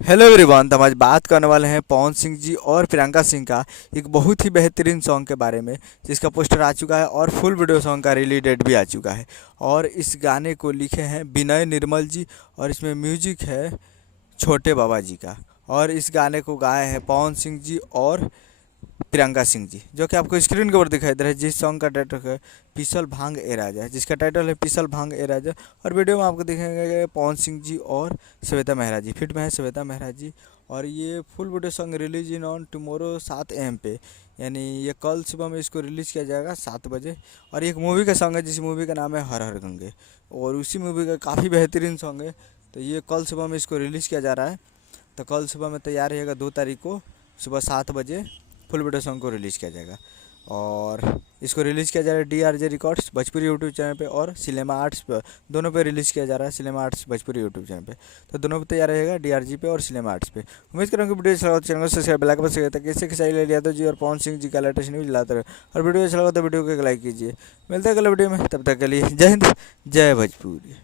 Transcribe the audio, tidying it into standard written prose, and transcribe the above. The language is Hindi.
Hello everyone. तो हम आज बात करने वाले हैं पवन सिंह जी और प्रियंका सिंह का एक बहुत ही बेहतरीन सॉन्ग के बारे में, जिसका पोस्टर आ चुका है और फुल वीडियो सॉन्ग का रिलीज डेट भी आ चुका है। और इस गाने को लिखे हैं विनय निर्मल जी और इसमें म्यूजिक है छोटे बाबा जी का। और इस गाने को गाए हैं पवन सिंह जी और प्रियंका सिंह जी, जो कि आपको स्क्रीन के ऊपर दिखाई दे रहा है। जिस सॉन्ग का टाइटल है पीसल भांग ए राजा, जिसका टाइटल है पीसल भांग ए राजा। और वीडियो में आपको दिखेंगे पवन सिंह जी और श्वेता मेहरा जी, फिट में है श्वेता मेहरा जी। और ये full video song release in on tomorrow 7 AM पे, यानी ये कल सुबह में इसको रिलीज़ किया जाएगा 7 बजे। और ये एक मूवी का सॉन्ग है जिस मूवी का नाम है हर हर गंगे, और उसी मूवी का काफ़ी बेहतरीन सॉन्ग है। तो ये कल सुबह में इसको रिलीज़ किया जा रहा है। तो कल सुबह में तैयार रहेगा 2 तारीख को सुबह 7 बजे फुल वीडियो सॉन्ग को रिलीज़ किया जाएगा। और इसको रिलीज़ किया जा रहा है DRJ records Bhojpuri YouTube channel पे और सिनेमा आर्ट्स पे, दोनों पे रिलीज़ किया जा रहा है। Cinema arts Bhojpuri YouTube channel पे, तो दोनों पे तैयार रहेगा DRG पे और सिनेमा आर्ट्स पे। उम्मीद करूँगा वीडियो अच्छा लगा तो चैनल को सब्सक्राइब बेल आइकन पर सेट करके इससे खिंचाई ले लिया तो जी और पवन सिंह जी का लेटेस्ट न्यूज़ लाते रहे। और वीडियो अच्छा लगा तो वीडियो को एक लाइक कीजिए। मिलते हैं अगले वीडियो में, तब तक के लिए जय हिंद जय भोजपुरी।